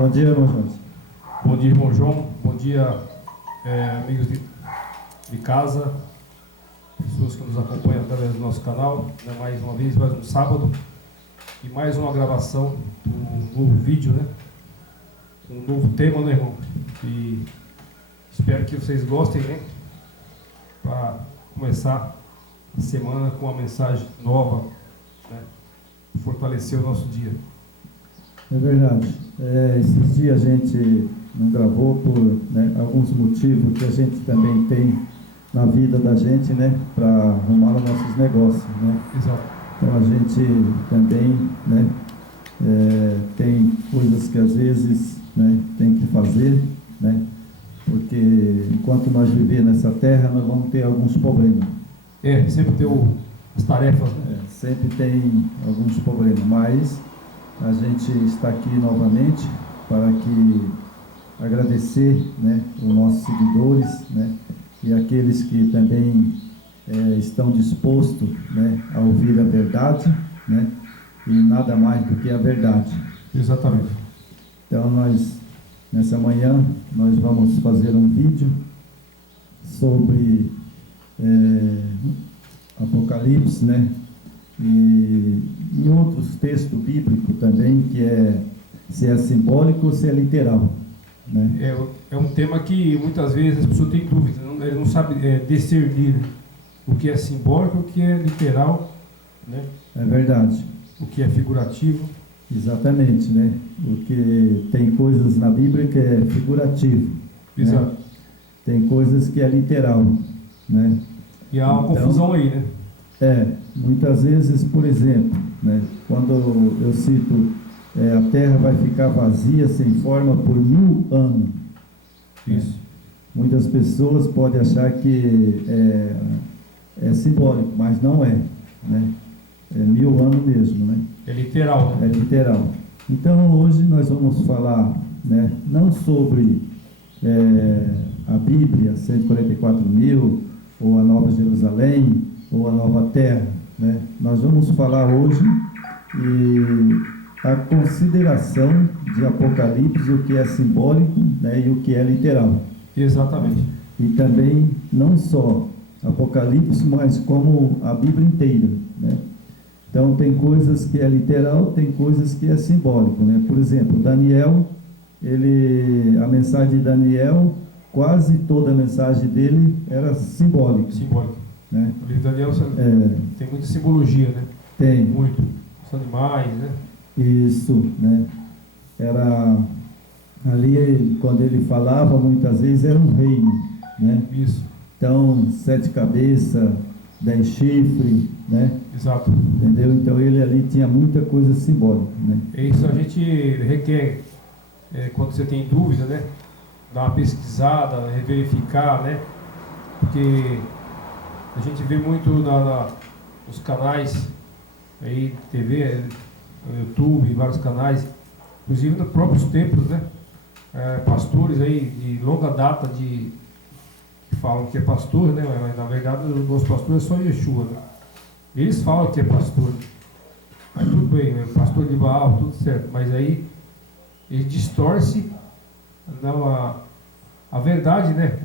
Bom dia, irmão João. Bom dia, irmão João. Bom dia, amigos de casa, pessoas que nos acompanham através do nosso canal. Mais uma vez, mais um sábado e mais uma gravação de um novo vídeo, né? Um novo tema, né, irmão? E espero que vocês gostem, né? Para começar a semana com uma mensagem nova, né? Fortalecer o nosso dia. É verdade. Esses dias a gente não gravou por alguns motivos que a gente também tem na vida da gente, né? Para arrumar os nossos negócios, né? Exato. Então a gente também, né? Tem coisas que às vezes, né, tem que fazer, né? Porque enquanto nós viver nessa terra, nós vamos ter alguns problemas. Sempre tem as tarefas, né? Sempre tem alguns problemas, mas a gente está aqui novamente para agradecer, né, os nossos seguidores, né, e aqueles que também estão dispostos, né, a ouvir a verdade, né, e nada mais do que a verdade. Exatamente. Então nessa manhã, nós vamos fazer um vídeo sobre Apocalipse, né, e em outros textos bíblicos também, que se é simbólico ou se é literal, né? É um tema que muitas vezes as pessoas têm dúvida, ele não sabe discernir o que é simbólico, o que é literal, né? É verdade. O que é figurativo. Exatamente, né? Porque tem coisas na Bíblia que é figurativo. Exato. Né? Tem coisas que é literal, né? E há uma confusão aí, né? Muitas vezes, por exemplo, né, quando eu cito a terra vai ficar vazia, sem forma, por 1000 anos. Isso. Né? Muitas pessoas podem achar que é simbólico, mas não é, né? É 1000 anos mesmo, né? É literal, né? É literal. Então, hoje nós vamos falar, né, não sobre a Bíblia, 144.000, ou a Nova Jerusalém, ou a Nova Terra, né? Nós vamos falar hoje a consideração de Apocalipse, o que é simbólico, né, e o que é literal. Exatamente. E também não só Apocalipse, mas como a Bíblia inteira, né? Então tem coisas que é literal, tem coisas que é simbólico, né? Por exemplo, Daniel, a mensagem de Daniel, quase toda a mensagem dele era simbólica. Simbólico. Né? O livro de Daniel tem muita simbologia, né? Tem. Muito. Os animais, né? Isso, né? Era ali, quando ele falava, muitas vezes era um reino, né? Isso. Então, 7 cabeças, 10 chifres, né? Exato. Entendeu? Então ele ali tinha muita coisa simbólica, né? Isso a gente requer, quando você tem dúvida, né? Dar uma pesquisada, verificar, né? Porque a gente vê muito nos canais aí, TV, YouTube, vários canais, inclusive nos próprios templos, né? Pastores aí de longa data que falam que é pastor, né? Mas na verdade o nosso pastor é só Yeshua, né? Eles falam que é pastor, mas tudo bem, né? Pastor de Baal, tudo certo, mas aí ele distorce a verdade, né?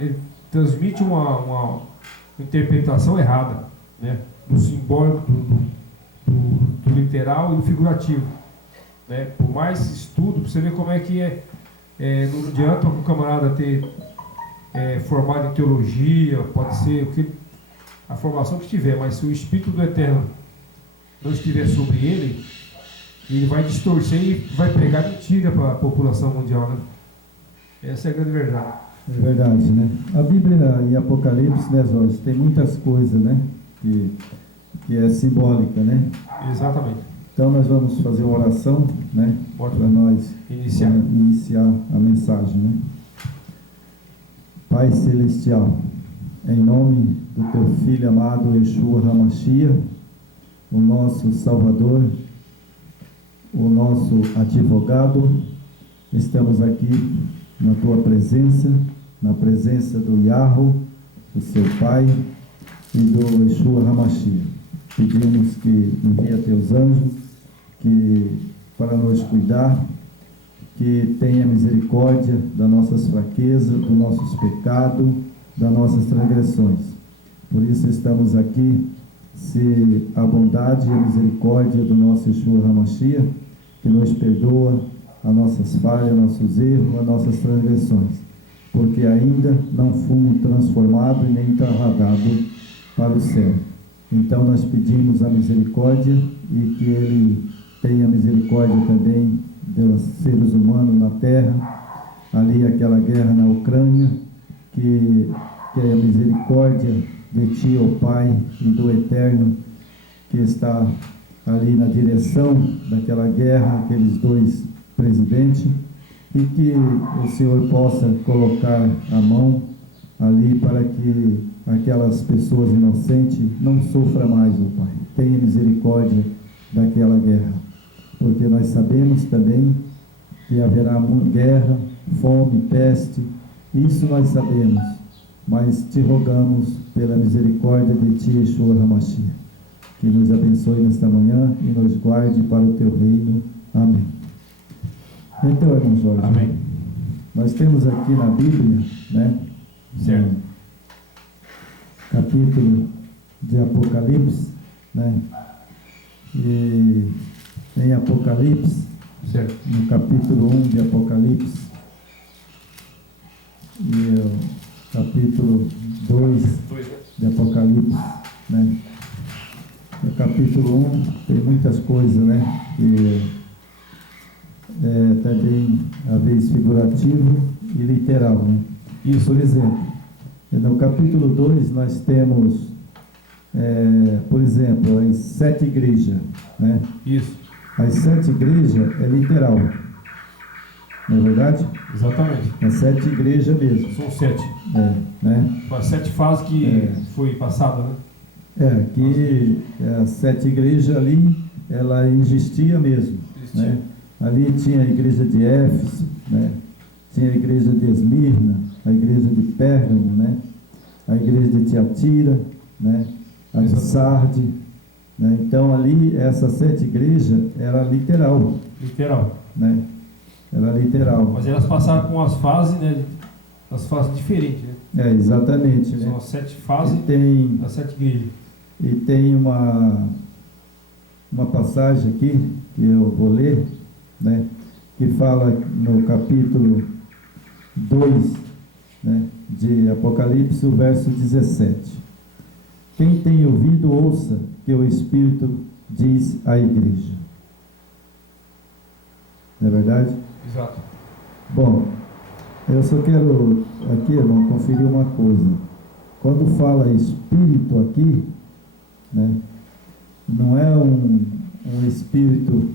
Ele transmite uma interpretação errada, né? Do simbólico, do literal e do figurativo, né? Por mais estudo, para você ver como é que não adianta um camarada ter formado em teologia, pode ser a formação que tiver, mas se o Espírito do Eterno não estiver sobre ele vai distorcer e vai pregar mentira para a população mundial, né? Essa é a grande verdade. É verdade, né? A Bíblia em Apocalipse, né, Jorge, tem muitas coisas, né, que é simbólica, né? Exatamente. Então nós vamos fazer uma oração, né, para nós iniciar a mensagem, né? Pai Celestial, em nome do Teu Filho amado Yeshua HaMashiach, o nosso Salvador, o nosso advogado, estamos aqui na Tua presença, na presença do Yahweh, do Seu Pai e do Yeshua HaMashiach. Pedimos que envie Teus anjos para nos cuidar, que tenha misericórdia das nossas fraquezas, dos nossos pecados, das nossas transgressões. Por isso estamos aqui, se a bondade e a misericórdia do nosso Yeshua HaMashiach, que nos perdoa as nossas falhas, nossos erros, as nossas transgressões, porque ainda não fomos transformados e nem trasladados para o céu. Então nós pedimos a misericórdia e que Ele tenha misericórdia também dos seres humanos na terra, ali aquela guerra na Ucrânia, que a misericórdia de Ti, ó Pai, e do Eterno, que está ali na direção daquela guerra, aqueles dois presidentes, e que o Senhor possa colocar a mão ali para que aquelas pessoas inocentes não sofram mais, ó Pai. Tenha misericórdia daquela guerra, porque nós sabemos também que haverá guerra, fome, peste, isso nós sabemos, mas te rogamos pela misericórdia de Ti, Yeshua HaMashiach, que nos abençoe nesta manhã e nos guarde para o Teu reino. Amém. Então, irmão Jorge, Amém. Nós temos aqui na Bíblia, né, Certo. capítulo de Apocalipse, né, e em Apocalipse, Certo. no capítulo 1 de Apocalipse, e o capítulo 2 de Apocalipse, né, no capítulo 1 tem muitas coisas, né, que também a vez figurativo e literal, né? Isso. Por exemplo, no capítulo 2 nós temos, por exemplo, as 7 igrejas, né? Isso. As 7 igrejas é literal, não é verdade? Exatamente. É 7 igrejas mesmo, São 7. né? As 7 fases que foi passada, né? Que as 7 igrejas ali, ela existia mesmo, Existia. né? Ali tinha a igreja de Éfeso, né? Tinha a igreja de Esmirna, a igreja de Pérgamo, né? A igreja de Tiatira, né? A de Sarde, né? Então ali, essas 7 igrejas era literal, Literal. né? Era literal. Mas elas passaram com as fases, né? As fases diferentes, né? Exatamente, São né? as 7 fases das 7 igrejas. E tem uma passagem aqui que eu vou ler, né, que fala no capítulo 2, né, de Apocalipse, o verso 17. Quem tem ouvido, ouça que o Espírito diz à igreja. Não é verdade? Exato. Bom, eu só quero aqui, irmão, conferir uma coisa. Quando fala Espírito aqui, né, não é um Espírito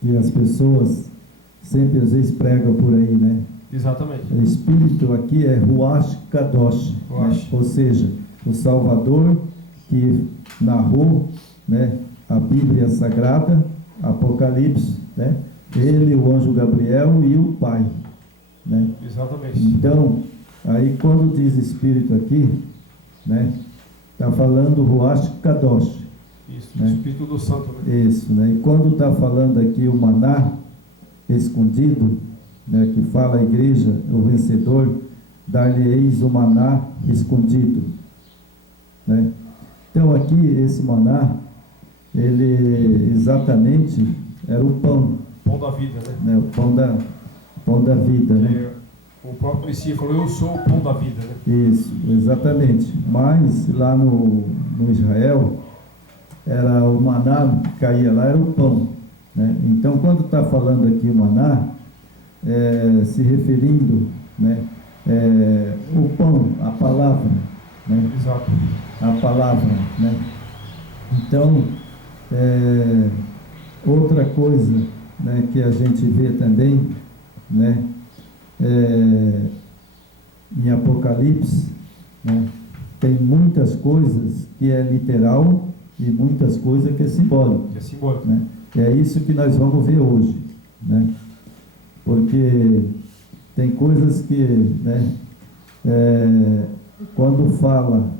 que as pessoas sempre às vezes pregam por aí, né? Exatamente. O Espírito aqui é Ruach Kadosh, né? Ou seja, o Salvador que narrou, né, a Bíblia Sagrada, Apocalipse, né? Ele, o anjo Gabriel e o Pai, né? Exatamente. Então, aí quando diz Espírito aqui, né, está falando Ruach Kadosh. Isso, né? O Espírito do Santo, né? Isso, né? E quando está falando aqui o maná escondido, né, que fala a igreja, o vencedor, dar-lhe-eis o maná escondido, né? Então aqui esse maná, ele exatamente era o pão. Pão da vida, né? O pão da vida, né? O próprio Messias falou, eu sou o pão da vida, né? Isso, exatamente. Mas lá no Israel, era o maná que caía lá, era o pão, né? Então quando está falando aqui o maná, se referindo, né, o pão, a palavra, né? Exato. A palavra, né? Então, outra coisa, né, que a gente vê também, né, em Apocalipse, né, tem muitas coisas que é literal e muitas coisas que é simbólico. É simbólico. Né? É isso que nós vamos ver hoje, né? Porque tem coisas que, né, quando fala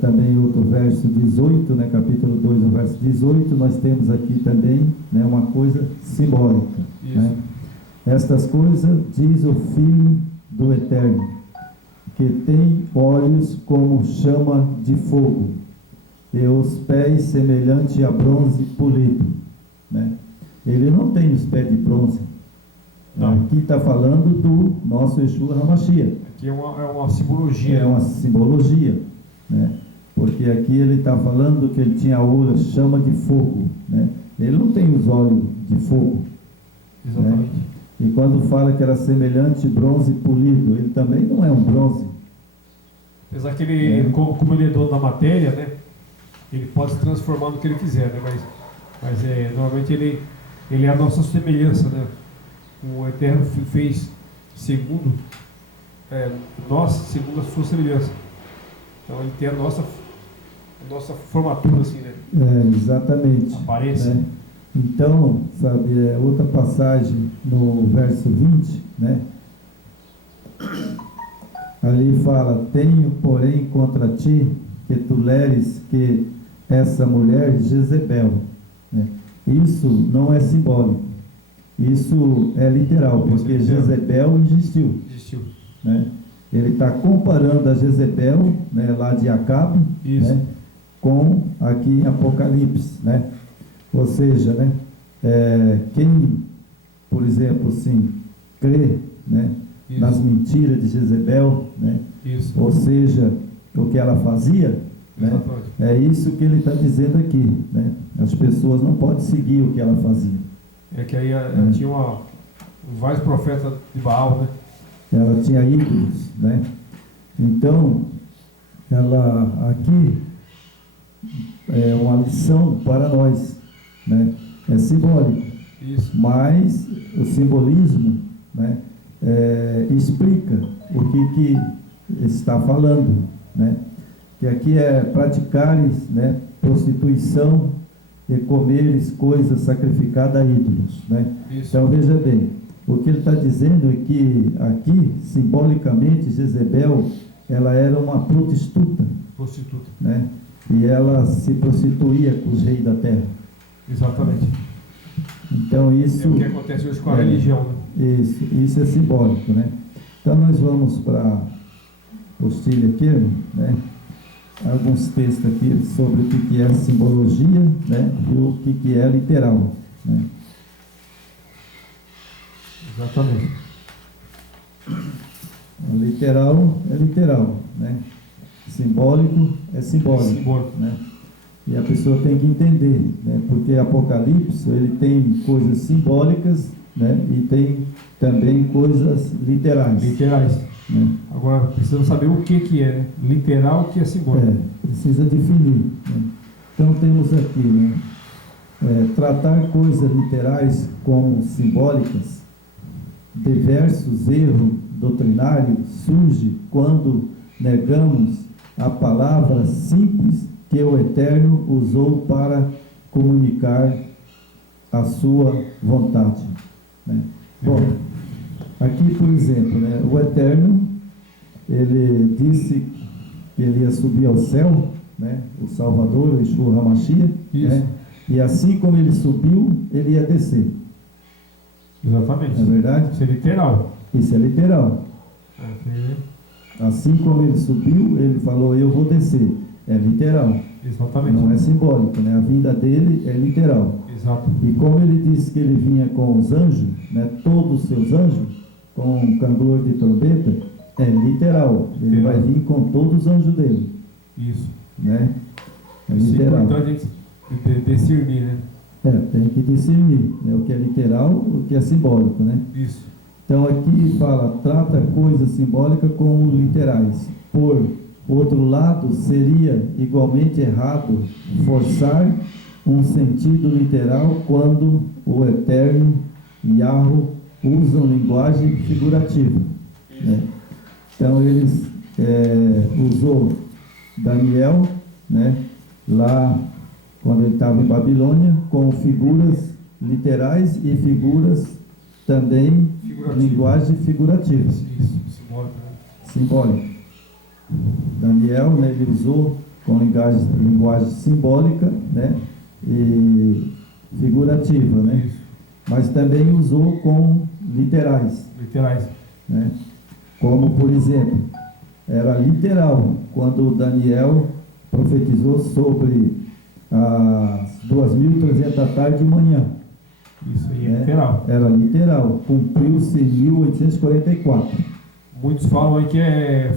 também outro verso 18, né, capítulo 2, o verso 18, nós temos aqui também, né, uma coisa simbólica. Né? Estas coisas diz o Filho do Eterno, que tem olhos como chama de fogo, e os pés semelhante a bronze polido. Né? Ele não tem os pés de bronze. Não. Aqui está falando do nosso Yeshua HaMashiach. Aqui é uma simbologia. É uma simbologia, né? Porque aqui ele está falando que ele tinha olhos chama de fogo, né? Ele não tem os olhos de fogo. Exatamente. Né? E quando fala que era semelhante bronze polido, ele também não é um bronze. Apesar que ele, como ele é dono da matéria, né? Ele pode se transformar no que ele quiser, né? Mas normalmente ele é a nossa semelhança, né? O Eterno fez segundo segundo a sua semelhança. Então ele tem a nossa formatura, assim, né? Exatamente. Aparência. Né? Então, sabe, outra passagem no verso 20, né? Ali fala: tenho, porém, contra ti que tu leres que essa mulher Jezebel. Né? Isso não é simbólico. Isso é literal, porque Jezebel existiu. Né? Ele está comparando a Jezebel, né, lá de Acabe, né, com aqui em Apocalipse. Né? Ou seja, né, quem, por exemplo, assim, crê, né, nas mentiras de Jezebel, né, ou seja, o que ela fazia, né, é isso que ele está dizendo aqui. Né? As pessoas não podem seguir o que ela fazia. É que aí tinha vários profetas de Baal, né? Ela tinha ídolos, né? Então, ela aqui é uma lição para nós, né? É simbólico. Isso. Mas o simbolismo, né, explica o que está falando, né? Que aqui é praticares, né, prostituição e comeres coisas sacrificadas a ídolos, né? Então veja bem, o que ele está dizendo é que aqui, simbolicamente, Jezebel, ela era uma prostituta, né? E ela se prostituía com os reis da terra. Exatamente. Então isso... É o que acontece hoje com a religião, né? Isso é simbólico, né? Então nós vamos para a apostila aqui, né? Alguns textos aqui sobre o que é simbologia, né? E o que é literal, né? Exatamente. Literal é literal, né? Simbólico é simbólico, né? E a pessoa tem que entender, né? Porque Apocalipse, ele tem coisas simbólicas, né? E tem também coisas literais. Né? Agora, precisamos saber o que é, né? Literal, o que é simbólico. Precisa definir, né? Então temos aqui, né? Tratar coisas literais como simbólicas. Diversos erros doutrinários surgem quando negamos a palavra simples que o Eterno usou para comunicar a sua vontade. Né? Bom, aqui, por exemplo, né, o Eterno, ele disse que ele ia subir ao céu, né, o Salvador, o Yeshua HaMashiach, né, e assim como ele subiu, ele ia descer. Exatamente. É verdade? Isso é literal. Isso é literal. Assim como ele subiu, ele falou: eu vou descer. É literal. Exatamente. Não é simbólico, né? A vinda dele é literal. Exato. E como ele disse que ele vinha com os anjos, né, todos os seus anjos, com um canglor de trombeta, é literal. Ele vai vir com todos os anjos dele. Isso. Né? É literal. Então a gente discernir, né? Tem que discernir, né, o que é literal, o que é simbólico, né? Isso. Então aqui fala: trata coisas simbólicas como literais. Por outro lado, seria igualmente errado forçar um sentido literal quando o Eterno e Yahweh usam linguagem figurativa. Né? Então eles usou Daniel, né, lá quando ele estava em Babilônia, com figuras literais e figuras também linguagem figurativa. Isso, simbólica. Simbólica. Daniel, né, ele usou com linguagem simbólica, né, e figurativa, né, Isso. mas também usou com literais, Literais. né, como por exemplo, era literal quando Daniel profetizou sobre as 2.300 da tarde e manhã. Isso aí é né, literal. Era literal, cumpriu-se em 1844. Muitos falam aí que é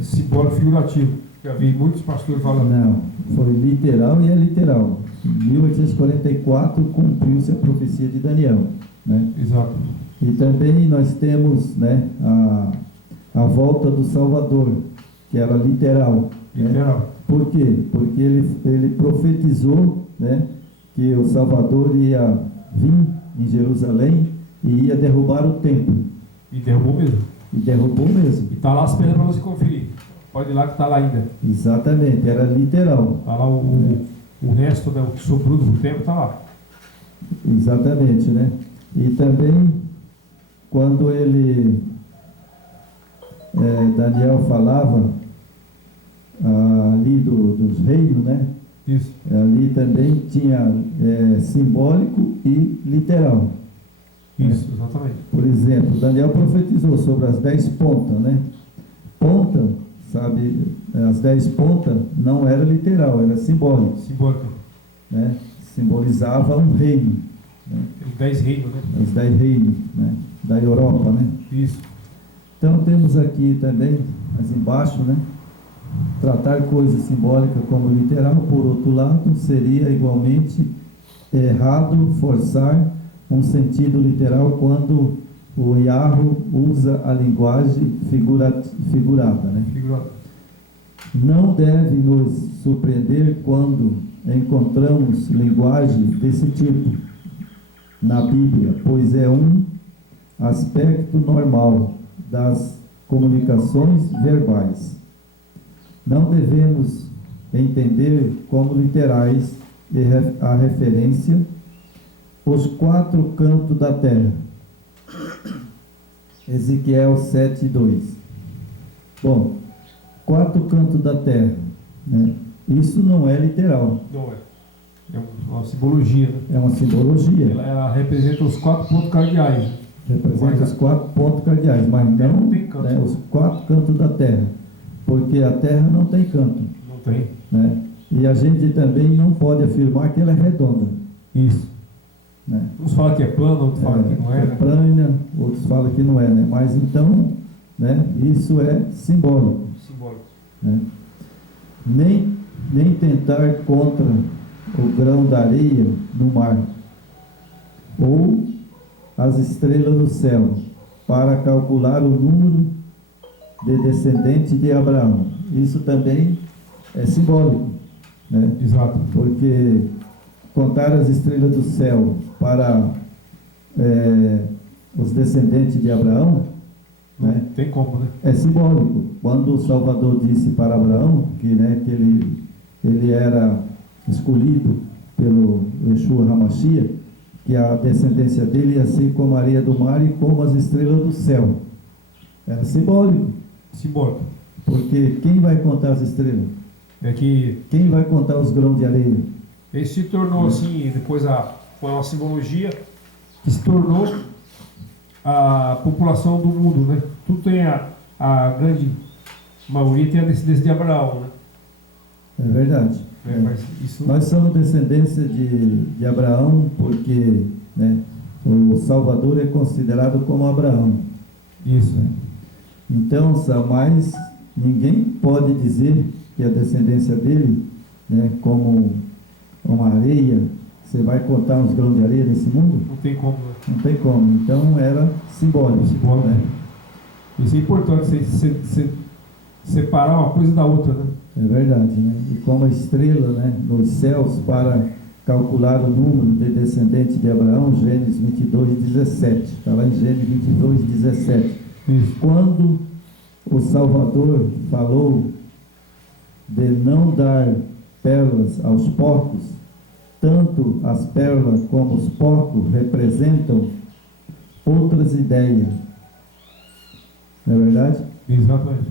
simbólico figurativo. Já vi muitos pastores falando. Não, foi literal e é literal. Em 1844 cumpriu-se a profecia de Daniel, né? Exato. E também nós temos, né, a volta do Salvador, que era literal. Né? Literal. Por quê? Porque ele profetizou, né, que o Salvador ia vir em Jerusalém e ia derrubar o templo. E derrubou mesmo. E derrubou mesmo. E está lá esperando para você conferir. Pode ir lá que está lá ainda. Exatamente, era literal. Está lá o resto, né, o que sobrou do tempo está lá. Exatamente, né? E também, quando Daniel falava ali dos reinos, né? Isso. Ali também tinha simbólico e literal. Isso, exatamente. Por exemplo, Daniel profetizou sobre as 10 pontas, né? Ponta, sabe, as 10 pontas não era literal, era simbólico, Simbólico. né? Simbolizava um reino, né? Os 10 reinos, né? Os 10 reinos, né, da Europa, né? Isso. Então temos aqui também, mais embaixo, né, tratar coisa simbólica como literal. Por outro lado, seria igualmente errado forçar um sentido literal quando o Yahoo usa a linguagem figurada, né? Figurado. Não deve nos surpreender quando encontramos linguagem desse tipo na Bíblia, pois é um aspecto normal das comunicações verbais. Não devemos entender como literais a referência os 4 cantos da terra. Ezequiel 7:2. Bom, 4 cantos da terra, né? Isso não é literal. Não é. É uma simbologia, né? É uma simbologia. Ela representa os 4 pontos cardeais. Né? Representa os 4 pontos cardeais, mas não tem canto. Né, os 4 cantos da terra. Porque a terra não tem canto. Não tem. Né? E a gente também não pode afirmar que ela é redonda. Isso. Né? Uns falam que é plano, outros falam que não é. É Né? plana, outros falam que não é. Né? Mas então, né, isso é simbólico. Simbólico. Né? Nem tentar contra o grão da areia no mar, ou as estrelas no céu, para calcular o número de descendentes de Abraão. Isso também é simbólico, né? Exato. Porque contar as estrelas do céu para os descendentes de Abraão, Não né, tem como, né? é simbólico. Quando o Salvador disse para Abraão que ele era escolhido pelo Yeshua HaMashiach, que a descendência dele ia ser como a areia do mar e como as estrelas do céu. Era simbólico. Simbólico. Porque quem vai contar as estrelas? É que Quem vai contar os grãos de areia? ele se tornou assim, depois foi uma simbologia que se tornou a população do mundo, né? Tudo tem a grande maioria tem a descendência de Abraão, né? É verdade. Mas isso Nós somos descendência de Abraão porque, né, o Salvador é considerado como Abraão. isso, né? Então, mas ninguém pode dizer que a descendência dele, né, como uma areia, você vai contar uns grãos de areia nesse mundo? Não tem como, né? Não tem como. Então era simbólico. Simbólico, né? Isso é importante, você separar uma coisa da outra, né? É verdade, né? E como a estrela, né, nos céus, para calcular o número de descendentes de Abraão, Gênesis 22:17. Está lá em Gênesis 22:17. Isso. Quando o Salvador falou de não dar pérolas aos porcos, tanto as pérolas como os porcos representam outras ideias. não é verdade? Exatamente.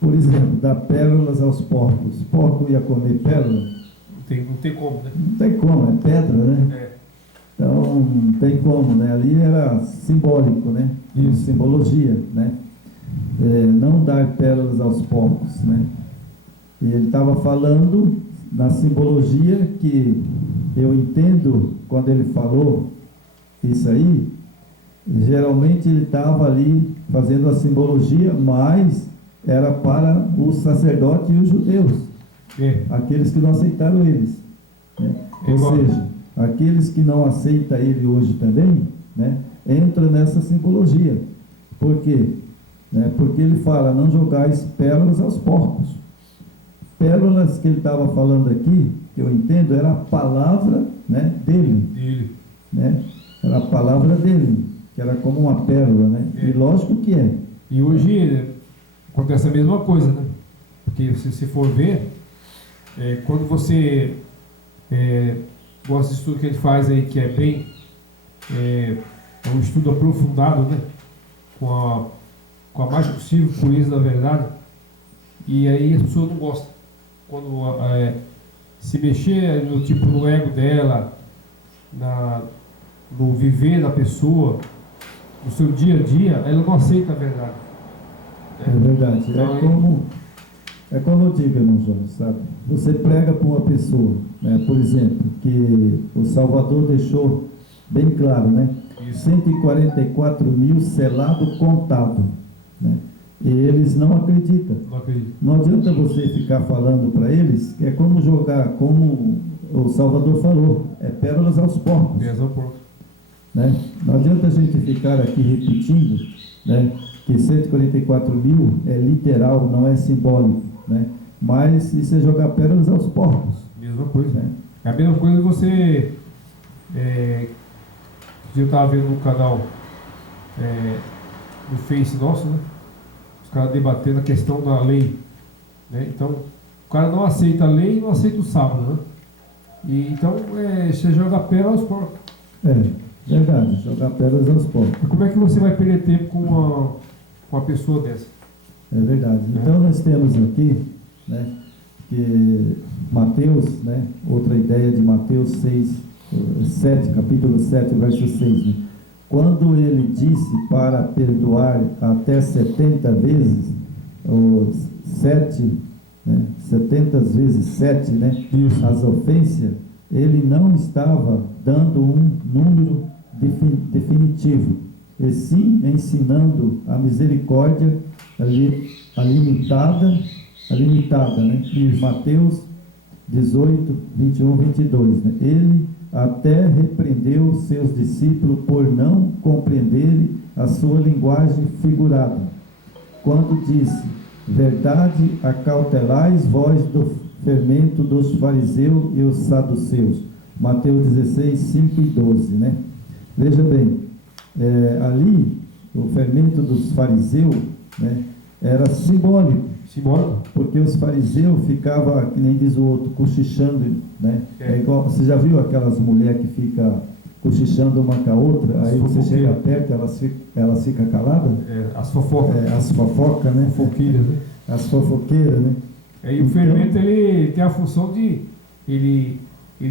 Por exemplo, dar pérolas aos porcos. Porco ia comer pérola? Não tem como, né? Não tem como, é pedra, né? É. Então, não tem como, né? Ali era simbólico, né? Isso. Simbologia, né? Não dar pérolas aos porcos, né? E ele estava falando na simbologia que eu entendo quando ele falou isso aí, geralmente ele estava ali fazendo a simbologia, mas era para os sacerdotes e os judeus, aqueles que não aceitaram eles, né? Ou seja, aqueles que não aceitam ele hoje também, né, entra nessa simbologia. Por quê? Porque ele fala, não jogais pérolas aos porcos. Pérolas que ele estava falando aqui, que eu entendo, era a palavra, né, dele. Né? Era a palavra dele, que era como uma pérola, né? E lógico que é. E hoje acontece a mesma coisa, né? Porque se você for ver, quando você gosta do estudo que ele faz aí, que é bem, é um estudo aprofundado, né? Com a mais possível pureza da verdade, e aí as pessoas não gostam. Quando se mexer no ego dela, no viver da pessoa, no seu dia a dia, ela não aceita a verdade. É verdade. Então, é como eu digo, irmão João, sabe? Você prega para uma pessoa, né? Por exemplo, que o Salvador deixou bem claro, né? 144 mil selado, contado, né? E eles não acreditam. Não adianta você ficar falando para eles que é como jogar, como o Salvador falou, é pérolas aos porcos. Né? Não adianta a gente ficar aqui repetindo, né, que 144 mil é literal, não é simbólico, né? Mas isso é jogar pérolas aos porcos. Mesma coisa, né? É a mesma coisa você. Eu estava vendo no canal no Face nosso, né? Os caras debatendo a questão da lei, né? Então, o cara não aceita a lei e não aceita o sábado, né? E então você joga pérolas aos porcos. Verdade, jogar pérolas aos porcos. Mas como é que você vai perder tempo com uma pessoa dessa? É verdade. Então nós temos aqui, né, que Mateus, né, outra ideia de Mateus 7, capítulo 7, verso 6, né? Quando ele disse para perdoar até 70 vezes, ou 7, né, 70 vezes 7, né, as ofensas, ele não estava dando um número definitivo, e sim ensinando a misericórdia a limitada, né? Mateus 18, 21, 22, né? Ele até repreendeu seus discípulos por não compreenderem a sua linguagem figurada, quando disse, verdade acautelais vós do fermento dos fariseus e os saduceus. Mateus 16, 5 e 12, né? Veja bem, ali o fermento dos fariseus, né, era simbólico, porque os fariseus ficavam, que nem diz o outro, cochichando, né? É igual, você já viu aquelas mulheres que ficam cochichando uma com a outra, aí você chega perto, elas ficam caladas? As fofocas. As fofocas, né? Fofoqueiras, né? As fofoqueiras, né? E o fermento, ele tem a função de, ele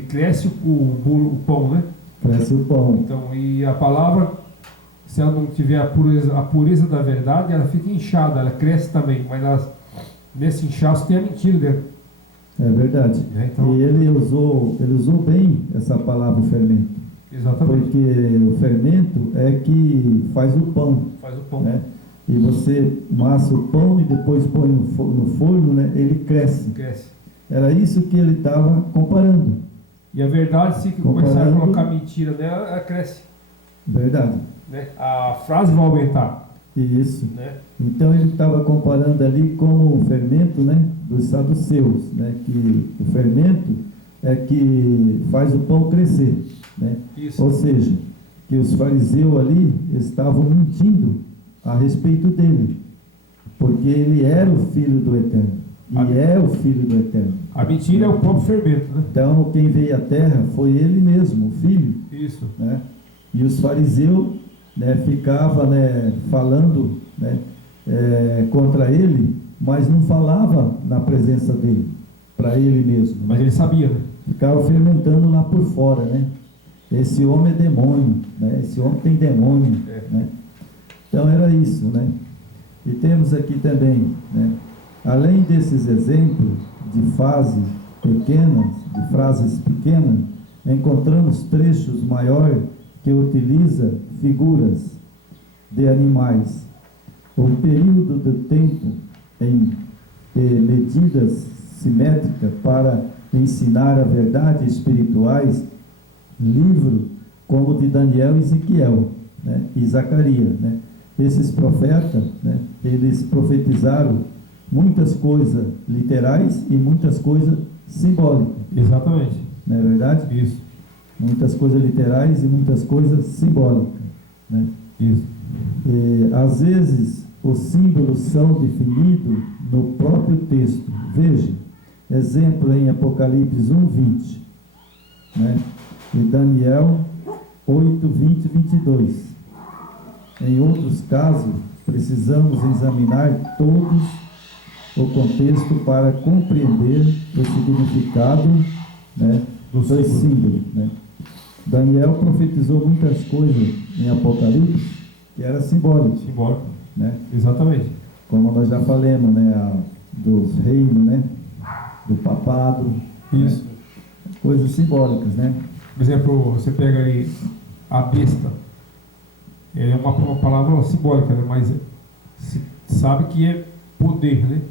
cresce o pão, né? Cresce o pão. Então, e a palavra, se ela não tiver a pureza da verdade, ela fica inchada, ela cresce também, mas nesse inchaço tem a mentira dentro. É verdade. Então, e ele usou bem essa palavra, fermento. Exatamente. Porque o fermento é que faz o pão. Faz o pão. Né? E você massa o pão e depois põe no forno, né? Ele cresce. Era isso que ele estava comparando. E a verdade, se começar a colocar mentira nela, ela cresce. Verdade. Né? A frase vai aumentar. Isso. Né? Então ele estava comparando ali como o fermento, né, dos saduceus, né, que o fermento é que faz o pão crescer, né? Ou seja, que os fariseus ali estavam mentindo a respeito dele, porque ele era o Filho do Eterno. E é o Filho do Eterno. A mentira é o próprio fermento, né? Então, quem veio à terra foi ele mesmo, o Filho. Isso. Né? E os fariseus né, ficava, né, falando, né, contra ele, mas não falava na presença dele, para ele mesmo. Mas ele sabia, né? Ficava fermentando lá por fora, né? Esse homem é demônio, né? Esse homem tem demônio, né? Então era isso, né? E temos aqui também, né, além desses exemplos de frases pequenas, encontramos trechos maiores que utiliza figuras de animais. O período do tempo em medidas simétricas para ensinar a verdade espirituais, livro como o de Daniel e Ezequiel, né, e Zacarias, né? Esses profetas, né, eles profetizaram muitas coisas literais e muitas coisas simbólicas. Exatamente. Não é verdade? Isso. Muitas coisas literais e muitas coisas simbólicas, né? Isso. E, às vezes, os símbolos são definidos no próprio texto. Veja, exemplo em Apocalipse 1:20, né? E Daniel 8:20 e 22. Em outros casos, precisamos examinar todos o contexto para compreender o significado, né, dos símbolos, né? Daniel profetizou muitas coisas em Apocalipse que era simbólico, né? Exatamente. Como nós já falamos, né, dos reinos, né, do papado, isso, né? Coisas simbólicas, né? Por exemplo, você pega aí a besta, é uma palavra simbólica, né? Mas se sabe que é poder, né?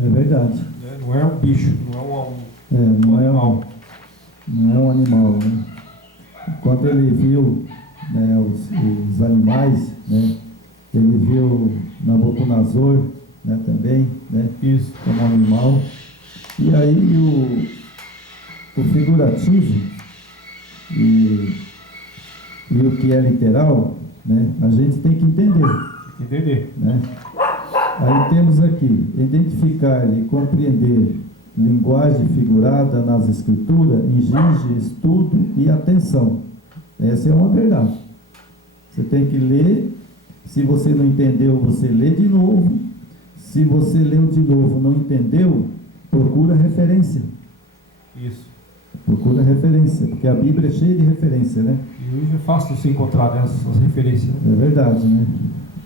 É verdade. Não é um bicho, não é um animal. Não é um animal, né? Quando ele viu, né, os animais, né, ele viu Nabucodonosor, né, também, né, isso, como animal. E aí o figurativo e o que é literal, né, a gente tem que entender. Né? Aí temos aqui, identificar e compreender linguagem figurada nas escrituras exige estudo e atenção. Essa é uma verdade. Você tem que ler. Se você não entendeu, você lê de novo. Se você leu de novo, não entendeu, procura referência. Isso. Procura referência, porque a Bíblia é cheia de referência, né? E hoje é fácil você encontrar essas referências, né? É verdade, né?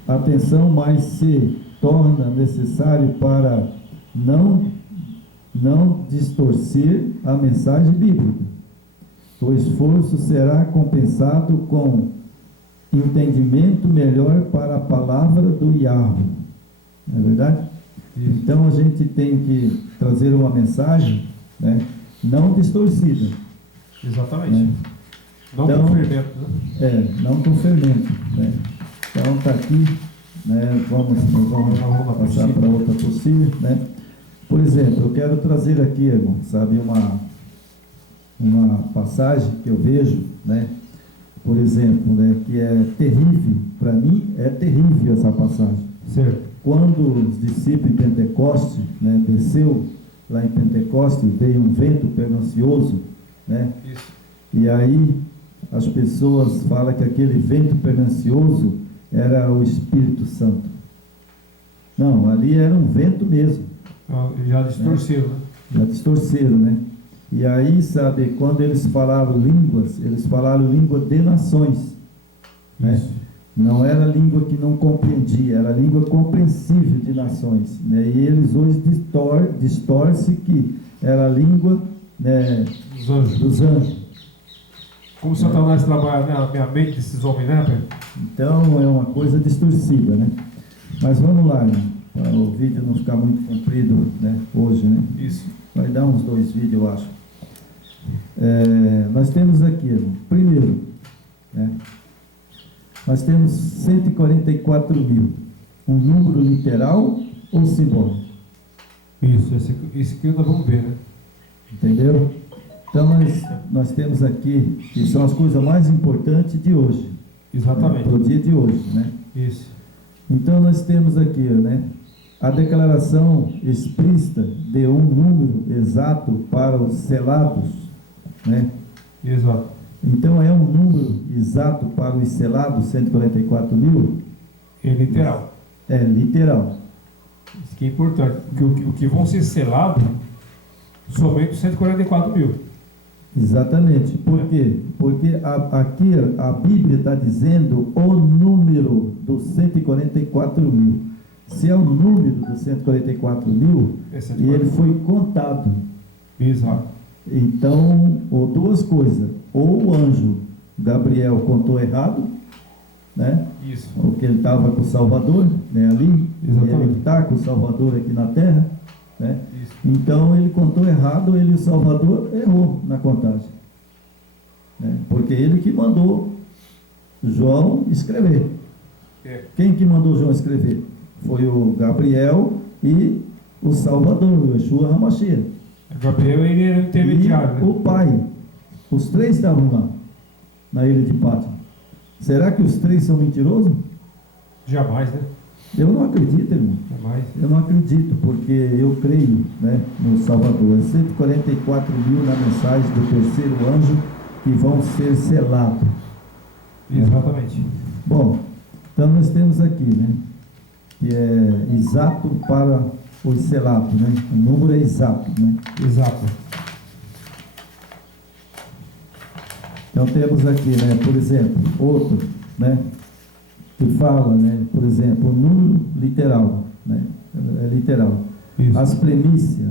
Atenção, mas se torna necessário para não distorcer a mensagem bíblica. O esforço será compensado com entendimento melhor para a palavra do Yahweh. Não é verdade? Isso. Então a gente tem que trazer uma mensagem, né, não distorcida. Exatamente. Né? Não então, com fermento, né? Não com fermento. Né? Então está aqui, né, vamos passar para outra possível, né? Por exemplo, eu quero trazer aqui, irmão, sabe, uma passagem que eu vejo, né? Por exemplo, né, que é terrível, para mim é terrível essa passagem. Certo. Quando os discípulos em Pentecoste, né, desceu lá em Pentecoste, veio um vento pernicioso, né? Isso. E aí as pessoas falam que aquele vento pernicioso era o Espírito Santo. Não, ali era um vento mesmo. Já distorceram, né? Já distorceram, né? E aí, sabe, quando eles falaram língua de nações, né? Não era língua que não compreendia, era língua compreensível de nações, né? E eles hoje distorcem que era a língua, né, dos anjos. Como o Satanás trabalha na minha mente desses homens, né, Pedro? Então é uma coisa distorcida, né? Mas vamos lá, né? Para o vídeo não ficar muito comprido, né, hoje, né? Isso. Vai dar uns 2 vídeos, eu acho. Nós temos aqui, irmão, primeiro, né, nós temos 144 mil. Um número literal ou simbólico? Isso, esse aqui nós vamos ver, né? Entendeu? Então nós temos aqui, que são as coisas mais importantes de hoje. Exatamente. Para o dia de hoje, né? Isso. Então nós temos aqui, né, a declaração explícita de um número exato para os selados, né? Exato. Então é um número exato para os selados, 144 mil? É literal. É literal. Isso que é importante. Porque o que vão ser selados, somente os 144 mil. Exatamente. Por quê? Porque aqui a Bíblia está dizendo o número dos 144 mil. Se é o número dos 144 mil, e ele foi contado. Exato. Então, ou duas coisas. Ou o anjo Gabriel contou errado, né? Isso. Ou que ele estava com o Salvador, né, ali. Exatamente. Ele está com o Salvador aqui na terra, né? Isso. Então ele contou errado, ele e o Salvador errou na contagem, né? Porque ele que mandou João escrever. É. Quem que mandou João escrever? Foi o Gabriel e o Salvador, o Yeshua HaMashiach. Gabriel, ele era o intermediário, E né? o pai. Os três estavam lá, na ilha de Pátimo. Será que os três são mentirosos? Jamais, né? Eu não acredito, irmão. Jamais. Eu não acredito, porque eu creio, né, no Salvador. É 144 mil na mensagem do terceiro anjo que vão ser selados. Exatamente. Bom, então nós temos aqui, né, que é exato para os selados, né? O número é exato, né? Exato. Então temos aqui, né, por exemplo, outro, né, que fala, né, por exemplo, o número literal, né, é literal. Isso. As premissas,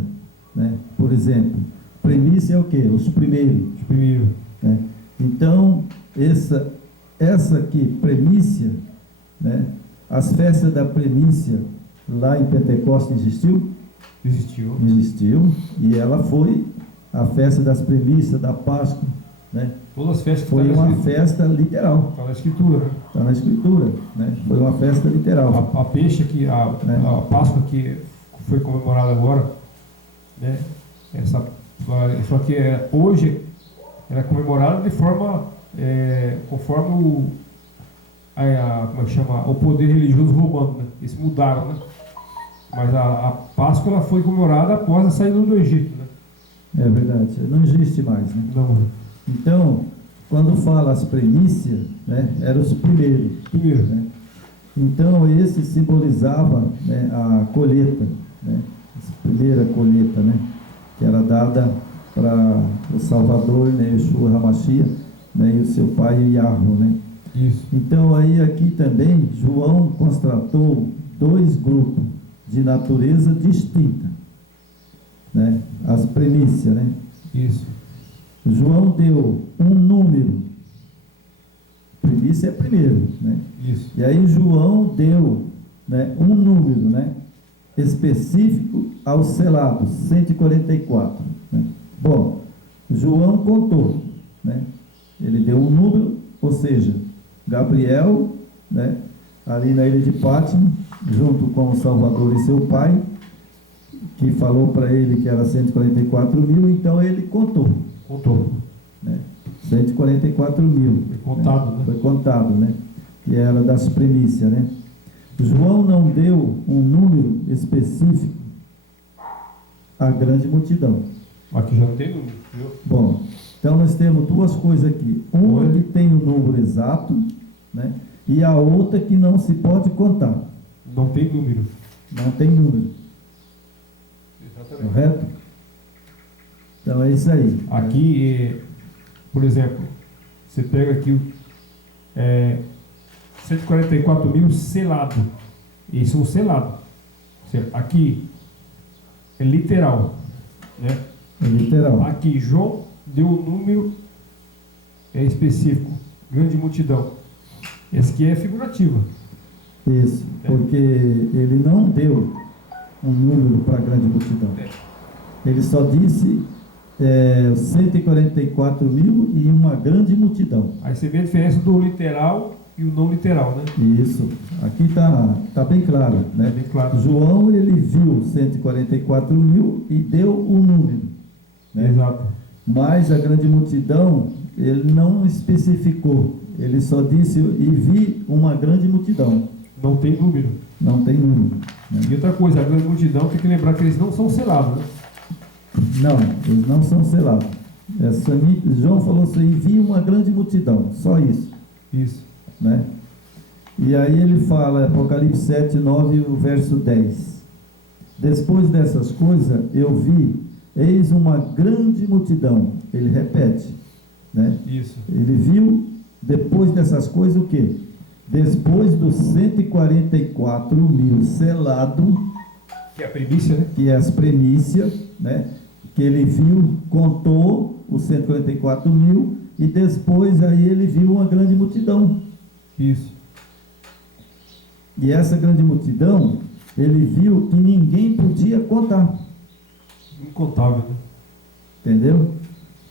né, por exemplo, premissa é o quê? Os primeiros, Primeiro. né? Então, essa aqui, premissa, né, as festas da premissa lá em Pentecostes existiu? Existiu. Existiu, e ela foi a festa das premissas, da Páscoa, né? Todas as festas que Foi estão uma festa literal, Está na escritura, né? está na escritura, né? Foi uma festa literal. A peixe que a Páscoa que foi comemorada agora, né? Só que hoje era comemorada de forma conforme como é que chama, o poder religioso romano, né? Eles mudaram, né? Mas a Páscoa ela foi comemorada após a saída do Egito, né? É verdade, não existe mais, né? Não. Então, quando fala as primícias, né, eram os primeiros. Primeiro. Né? Então, esse simbolizava, né, a colheita, né, a primeira colheita, né, que era dada para o Salvador, né, Yeshua HaMashiach, né, e o seu pai Yahweh, né? Isso. Então, aí aqui também, João constatou dois grupos de natureza distinta, né, as primícias, né? Isso. João deu um número, primícia é primeiro, né? Isso. E aí João deu, né, um número, né, específico aos selados, 144. Né? Bom, João contou, né? Ele deu um número, ou seja, Gabriel, né, ali na ilha de Pátimo, junto com o Salvador e seu pai, que falou para ele que era 144 mil, então ele contou. Contou. Né? 144 mil. Foi contado, né? Foi contado, né? Que era das primícias, né? João não deu um número específico à grande multidão. Aqui já não tem número, viu? Bom, então nós temos duas coisas aqui. Uma que tem o número exato, né? E a outra que não se pode contar. Não tem número. Não tem número. Exatamente. Correto? Então é isso aí. Aqui, por exemplo, você pega aqui 144 mil selado. Isso é um selado. Aqui é literal, né? É literal. Aqui João deu um número específico, grande multidão. Esse aqui é figurativa. Isso, porque ele não deu um número para a grande multidão. Ele só disse 144 mil e uma grande multidão. Aí você vê a diferença do literal e o não literal, né? Isso, aqui tá bem claro, né? Bem claro. João, ele viu 144 mil e deu o número, né? Exato. Mas a grande multidão, ele não especificou, ele só disse, e vi uma grande multidão. Não tem número. Não tem número, né? E outra coisa, a grande multidão tem que lembrar que eles não são selados, né? Não, eles não são selados. João falou assim, vi uma grande multidão, só isso, Isso. né? E aí ele fala, Apocalipse 7, 9, o verso 10. Depois dessas coisas, eu vi, eis uma grande multidão. Ele repete, né? Isso. Ele viu, depois dessas coisas, o quê? Depois dos 144 mil selados, Que é a primícia, né? que é as primícias, né? Que ele viu, contou os 144 mil, e depois aí ele viu uma grande multidão. Isso. E essa grande multidão, ele viu que ninguém podia contar, Incontável, né? entendeu?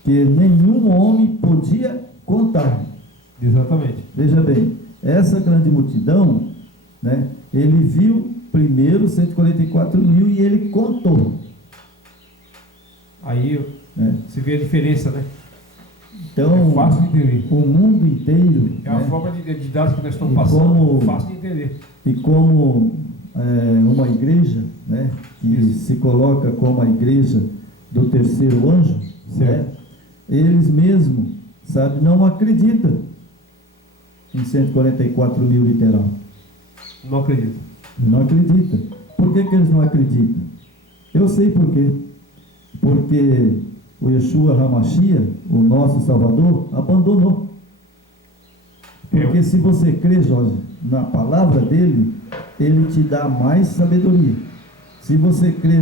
Que nenhum homem podia contar. Exatamente. Veja bem, essa grande multidão, né? Ele viu primeiro 144 mil e ele contou, Aí né? você vê a diferença, né? Então, É fácil de entender. o mundo inteiro, É uma né? forma de didática que nós estamos E passando, como- fácil de entender. E como uma igreja, né, que Isso. se coloca como a igreja do terceiro anjo, né, Certo. eles mesmos, sabe, não acreditam em 144 mil literal. Não acredito. Não acreditam. Por que eles não acreditam? Eu sei por quê. Porque o Yeshua HaMashiach, o nosso Salvador, abandonou. Porque se você crê, Jorge, na palavra dele, ele te dá mais sabedoria. Se você crê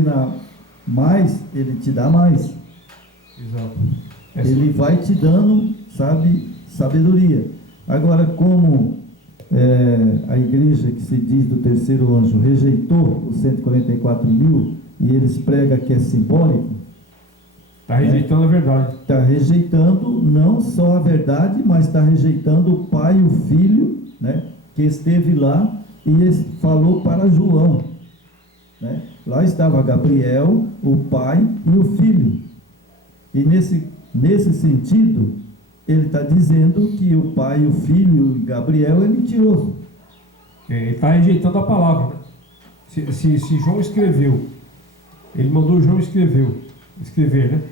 mais, ele te dá mais. Exato. Ele vai te dando, sabe, sabedoria. Agora, como a igreja que se diz do terceiro anjo rejeitou os 144 mil e eles pregam que é simbólico, Está rejeitando a verdade. está rejeitando não só a verdade, mas está rejeitando o pai e o filho, né, que esteve lá e falou para João, né? Lá estava Gabriel, o pai e o filho. E nesse sentido, ele está dizendo que o pai, o filho e Gabriel é mentiroso. Ele está rejeitando a palavra, né? Se João escreveu, ele mandou João escrever, né?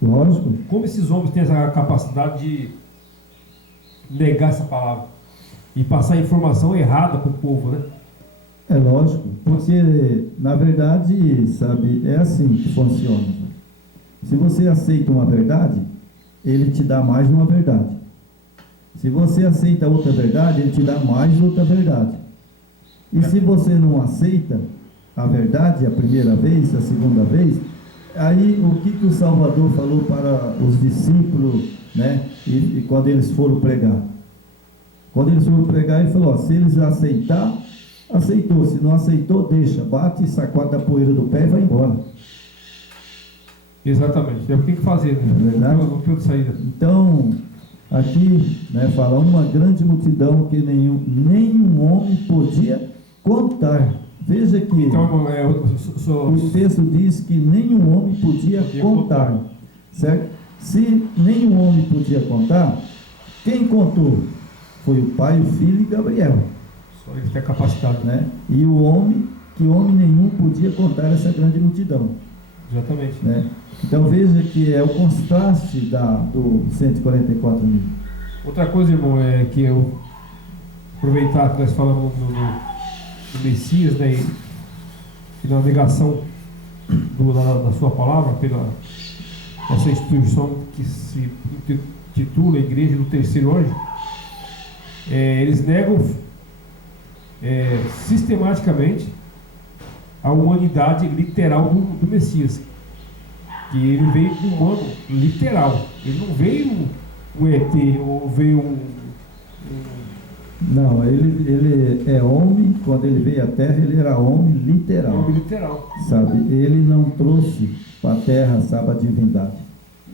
Lógico. Como esses homens têm essa capacidade de negar essa palavra e passar informação errada para o povo, né? É lógico, porque na verdade, sabe, é assim que funciona. Se você aceita uma verdade, ele te dá mais uma verdade. Se você aceita outra verdade, ele te dá mais outra verdade. E se você não aceita a verdade a primeira vez, a segunda vez, aí o que o Salvador falou para os discípulos, né? E quando eles foram pregar? Quando eles foram pregar, ele falou, ó, se eles aceitar, aceitou. Se não aceitou, deixa. Bate, sacode a poeira do pé e vai embora. Exatamente. É o que fazer, né? É verdade. Não tem outra saída. Então, aqui, né, fala uma grande multidão que nenhum homem podia contar. Veja que Então, o texto diz que nenhum homem podia contar, certo? Se nenhum homem podia contar, quem contou? Foi o Pai, o Filho e Gabriel, só ele tem a capacidade, né? E o homem, que homem nenhum podia contar essa grande multidão, Exatamente. né? Então veja que é o contraste do 144 mil. Outra coisa, irmão, é que eu aproveitar que nós falamos do Messias, né, e na negação da sua palavra, pela essa instituição que se intitula Igreja do Terceiro Anjo, eles negam sistematicamente a humanidade literal do Messias, que ele veio do humano literal, ele não veio um ET ou veio Não, ele é homem. Quando ele veio à Terra, ele era homem literal, homem literal. sabe? Ele não trouxe para a Terra, sabe, a divindade.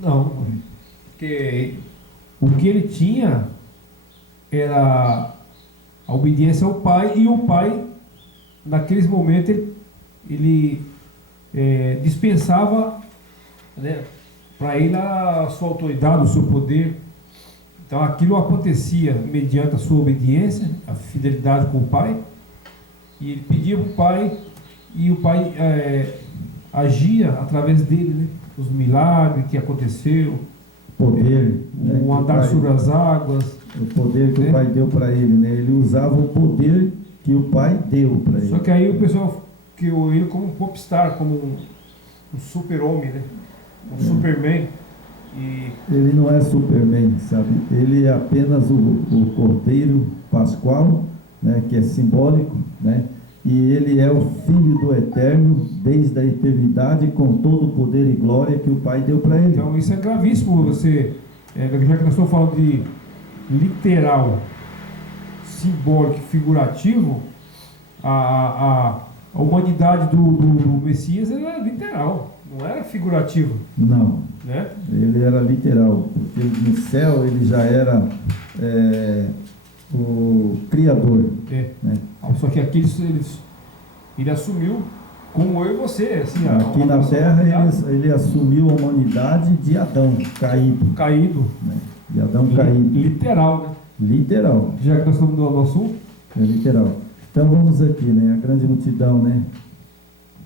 Não, porque o que ele tinha era a obediência ao pai, e o pai, naqueles momentos, ele dispensava, né, para ele a sua autoridade, o seu poder. Então aquilo acontecia mediante a sua obediência, a fidelidade com o pai, e ele pedia para o pai, e o pai agia através dele, né? os milagres que aconteceu, Poder, né, o andar sobre as águas. o poder que né? o Pai deu para ele, né? Ele usava o poder que o Pai deu para ele. Só que aí o pessoal criou ele como um popstar, como um super-homem, né? Um Superman. E Ele não é Superman, sabe? Ele é apenas o Cordeiro Pascual, né? Que é simbólico, né? E ele é o Filho do Eterno desde a eternidade, com todo o poder e glória que o Pai deu para ele. então isso é gravíssimo, você, já que nós estamos falando de literal, simbólico e figurativo, a humanidade do Messias era literal, não era figurativo, Não, né? ele era literal, porque no céu ele já era o Criador, É. né? Só que aqui ele assumiu como eu e você, assim, Aqui uma na pessoa terra humanidade ele assumiu a humanidade de Adão caído, caído, né? De Adão caído, literal, né? literal, Já que nós estamos no assunto, é literal. Então vamos aqui, né? A grande multidão, né?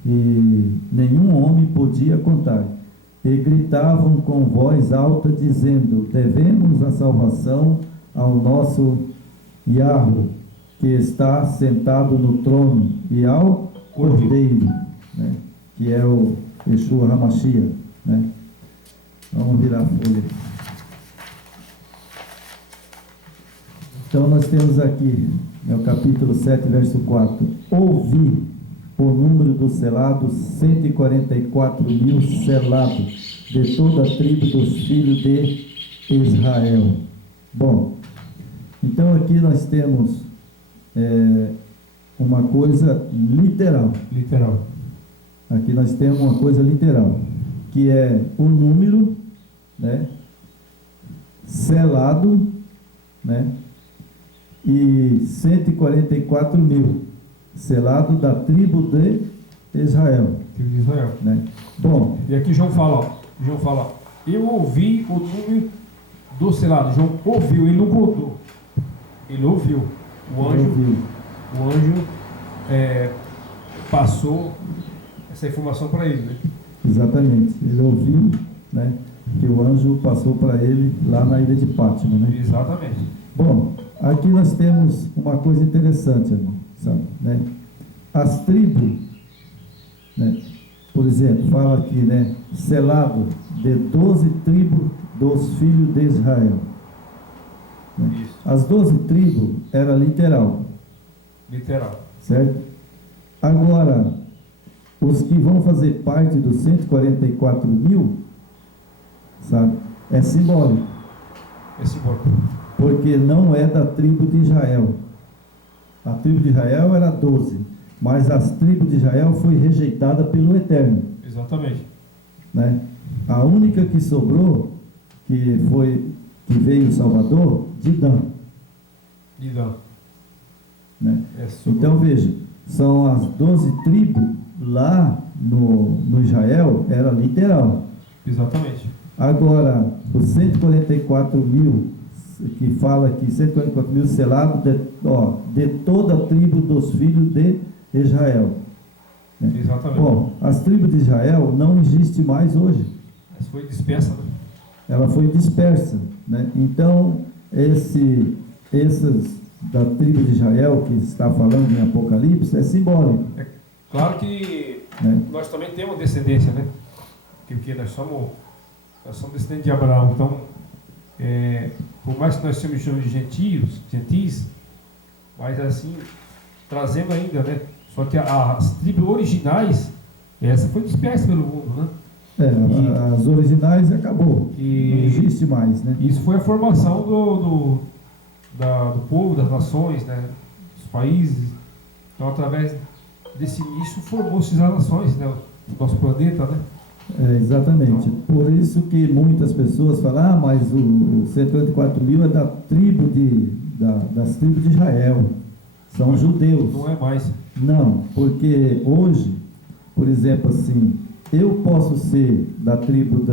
E nenhum homem podia contar. E gritavam com voz alta, dizendo: devemos a salvação ao nosso Yahweh, que está sentado no trono, e ao Cordeiro, né? Que é o Yeshua HaMashiach, né? Vamos virar a folha. Então nós temos aqui, no capítulo 7, verso 4: ouvi o número dos selados, 144.000 selados, de toda a tribo dos filhos de Israel. Bom, então aqui nós temos uma coisa literal. literal. Aqui nós temos uma coisa literal, que é o número, né, selado, né, e 144.000 selado da tribo de Israel, Filho de Israel. né? Bom, E aqui João fala, eu ouvi o número do selado. João ouviu, ele não contou. Ele ouviu. O anjo passou essa informação para ele, né? exatamente, ele ouviu, né, que o anjo passou para ele lá na ilha de Pátimo, né? Exatamente. Bom, aqui nós temos uma coisa interessante, irmão, sabe, né? As tribos, né, por exemplo, fala aqui, né, selado de 12 tribos dos filhos de Israel, né? Isso. As 12 tribos era literal, Literal. certo? Agora, os que vão fazer parte dos 144.000, sabe, é simbólico, É simbólico. porque não é da tribo de Israel. A tribo de Israel era 12, mas as tribos de Israel foi rejeitada pelo Eterno, Exatamente. né? A única que sobrou, que veio o Salvador, de Dan, De Dan. né? É sobre- Então veja, são as 12 tribos lá no Israel, era literal. Exatamente. Agora, os 144.000, que fala aqui, 144.000 selados de toda a tribo dos filhos de Israel, né? Exatamente. Bom, as tribos de Israel não existem mais hoje. Essa foi dispersa, né? Ela foi dispersa, né? Então, esses da tribo de Israel que está falando em Apocalipse é simbólico, Claro que né? nós também temos descendência, né? Porque nós somos descendentes de Abraão. Então, por mais que nós somos de gentis, mas assim, trazendo ainda, né? Só que as tribos originais, essa foi dispersa pelo mundo, né? As originais acabou, E- não existe mais, né? Isso foi a formação do povo, das nações, né? Dos países. Então, através desse início, formou-se as nações, né? O nosso planeta, né? Exatamente. Por isso que muitas pessoas falam, mas o 144.000 é da tribo das tribos de Israel, são judeus. Não é mais. Não, porque hoje, por exemplo, assim, eu posso ser da tribo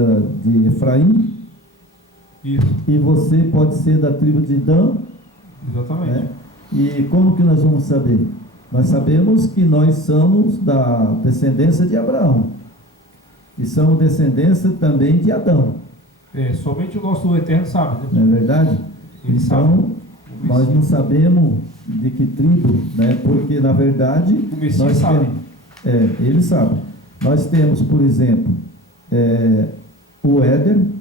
de Efraim Isso, e você pode ser da tribo de Dan, exatamente. né? E como que nós vamos saber? Nós sabemos que nós somos da descendência de Abraão. e são descendência também de Adão. Somente o nosso Eterno sabe, né? Não é verdade? Ele Então, nós não sabemos de que tribo, né? Porque, na verdade, O Messias sabe. Ele sabe. Nós temos, por exemplo, o Éden,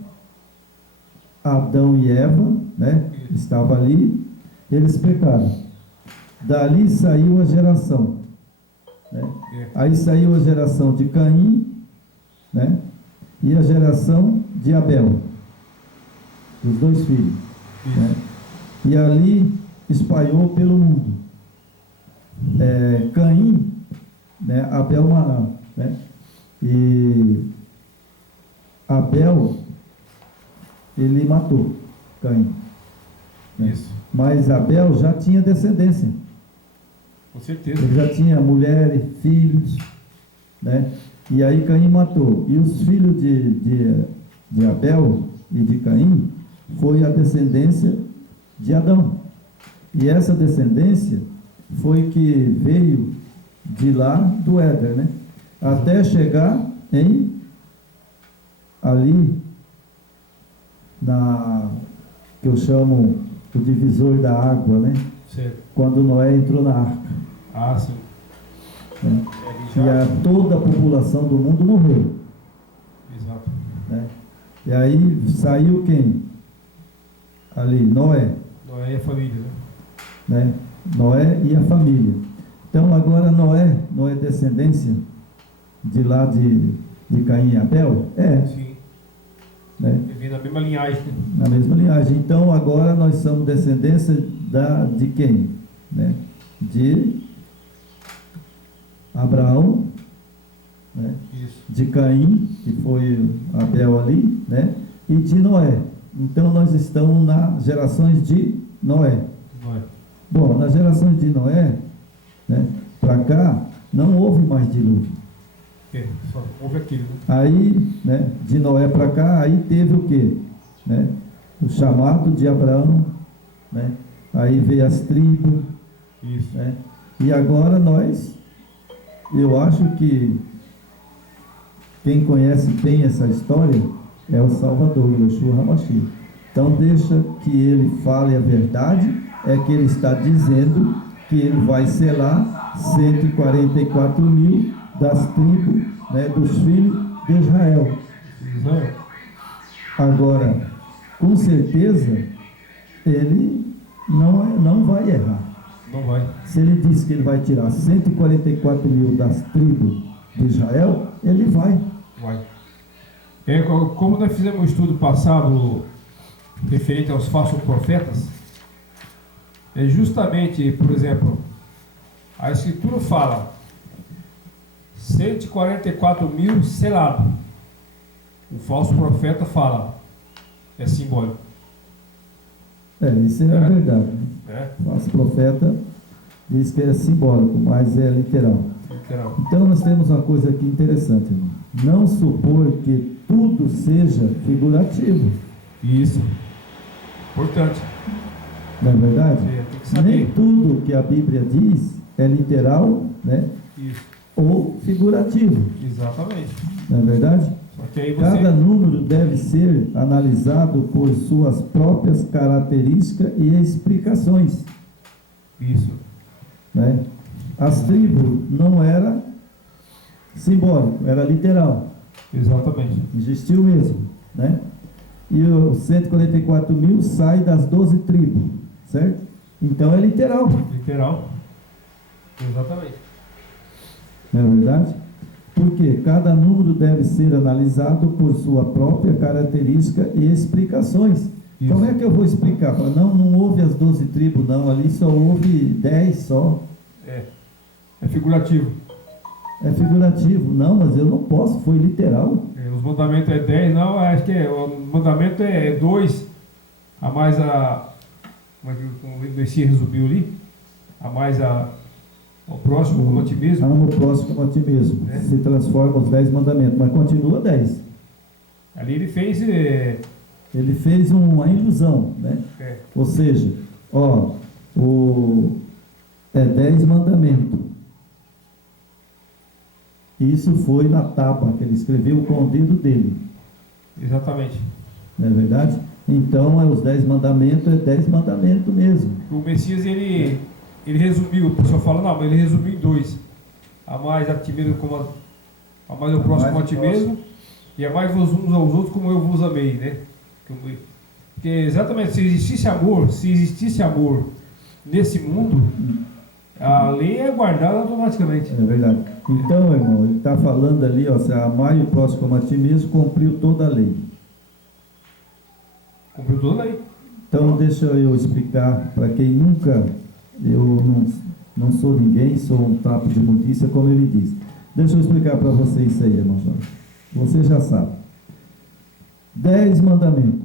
Adão e Eva, né? Estava ali, eles pecaram. Dali saiu a geração, né? Aí saiu a geração de Caim, né? E a geração de Abel, os dois filhos, né? E ali espalhou pelo mundo. Caim, né? Abel Mará, né? E Abel, ele matou Caim, né? Isso. Mas Abel já tinha descendência. Com certeza. Ele já tinha mulher e filhos, né? E aí Caim matou. E os filhos de Abel e de Caim foi a descendência de Adão. E essa descendência foi que veio de lá do Éden, né? Até chegar ali que eu chamo o divisor da água, né? Certo. Quando Noé entrou na arca. Ah, sim. Né? E toda a população do mundo morreu. Exato. Né? E aí saiu quem? Ali, Noé. Noé e a família, né? Né? Noé e a família. Então agora Noé não é descendência de lá de Caim e Abel? Sim. Né? Ele vem na mesma linhagem, né? Na mesma linhagem. Então agora nós somos descendência de quem? Né? De Abraão, né? Isso. De Caim, que foi Abel ali, né? E de Noé. Então nós estamos nas gerações de Noé. Noé. Bom, nas gerações de Noé, né, para cá, não houve mais dilúvio. Só houve aquilo, né? Aí, né, de Noé para cá, aí teve o quê? Né? O chamado de Abraão, né? Aí veio as tribos. Isso. Né? E agora eu acho que quem conhece bem essa história é o Salvador, o Yeshua HaMashiach. Então deixa que ele fale a verdade, que ele está dizendo que ele vai selar 144 mil das tribos, né, dos filhos de Israel. Agora, com certeza, ele não vai errar. Não vai. Se ele diz que ele vai tirar 144 mil das tribos de Israel, ele vai. Vai. Como nós fizemos um estudo passado referente aos falsos profetas, justamente, por exemplo, a Escritura fala 144 mil selado. O falso profeta fala, é simbólico. Isso é a verdade. O falso profeta diz que é simbólico, mas é literal. Então nós temos uma coisa aqui interessante, irmão. Não supor que tudo seja figurativo. Isso. Importante. Não é verdade? Tem que saber. Nem tudo que a Bíblia diz é literal, né? Isso. Ou figurativo. Exatamente. Não é verdade? Só que aí Cada número deve ser analisado por suas próprias características e explicações. Isso. Né? As tribos não era simbólico, era literal. Exatamente. Existiu mesmo, né? E os 144 mil sai das 12 tribos, certo? Então é literal. Literal. Exatamente. Não é verdade? Porque cada número deve ser analisado por sua própria característica e explicações. Isso. Como é que eu vou explicar? Não houve as 12 tribos, não. Ali só houve 10 só. É figurativo. É figurativo. Não, mas eu não posso, foi literal. Os mandamentos é 10, não, acho que o mandamento é 2, a mais como o Messias resumiu ali, a mais o próximo como a ti mesmo. Ama o próximo como a ti mesmo. Se transforma os 10 mandamentos, mas continua 10. Ali ele fez... Ele fez uma ilusão, né? Ou seja, 10 mandamentos. Isso foi na tábua que ele escreveu com o dedo dele. Exatamente. Não é verdade? Então, os 10 mandamentos é 10 mandamentos mesmo. O Messias, ele resumiu, o pessoal fala, não, mas ele resumiu em 2. Amai a ti mesmo como amai o próximo a ti mesmo, e amai vos uns aos outros como eu vos amei, né? Porque exatamente, se existisse amor nesse mundo, a lei é guardada automaticamente. É verdade. Então, irmão, ele está falando ali, ó, se amai o próximo como a ti mesmo, cumpriu toda a lei. Cumpriu toda a lei. Então, deixa eu explicar para quem nunca, eu não sou ninguém, sou um trapo de imundícia, como ele diz. Deixa eu explicar para você isso aí, irmão Jorge. Você já sabe. 10 mandamentos.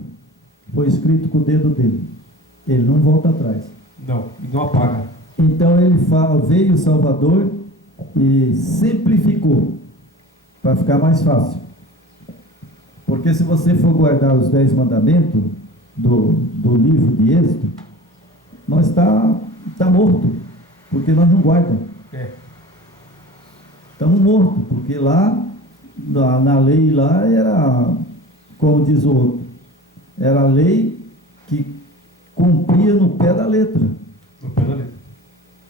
Foi escrito com o dedo dele. Ele não volta atrás. Não, e não apaga. Então ele veio o Salvador e simplificou para ficar mais fácil. Porque se você for guardar os 10 mandamentos do livro de Êxodo, nós está morto, porque nós não guardamos. Estamos mortos, porque lá, na lei lá era, como diz o outro, era a lei que cumpria no pé da letra. No pé da letra.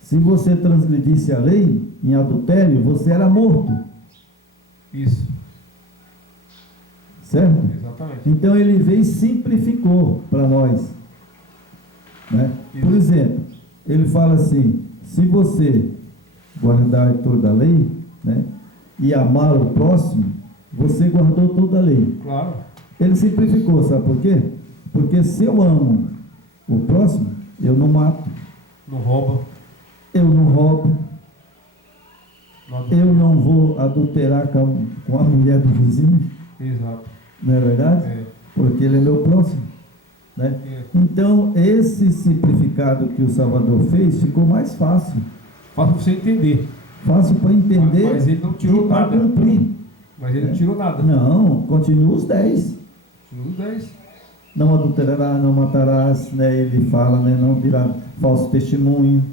Se você transgredisse a lei em adultério, você era morto. Isso. Certo? Exatamente. Então ele veio e simplificou para nós. Né? Por exemplo, ele fala assim, se você guardar toda a lei, né, e amar o próximo, você guardou toda a lei. Claro. Ele simplificou, sabe por quê? Porque se eu amo o próximo, eu não mato. Não rouba. Eu não roubo. Eu não vou adulterar com a mulher do vizinho. Exato. Não é verdade? É. Porque ele é meu próximo. Né? É. Então, esse simplificado que o Salvador fez ficou mais fácil. Fácil para você entender. Fácil para entender. Mas ele não tirou e para nada. cumprir. Mas ele não tirou nada. Não, continua os 10. Tirou os 10. Não adulterarás, não matarás, né? Ele fala, né? Não dirá falso testemunho,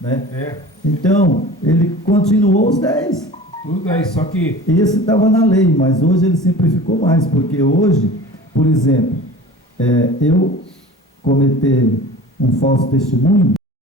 né? Então, ele continuou os 10. Os 10, só que... Esse estava na lei, mas hoje ele simplificou mais, porque hoje, por exemplo, eu cometer um falso testemunho,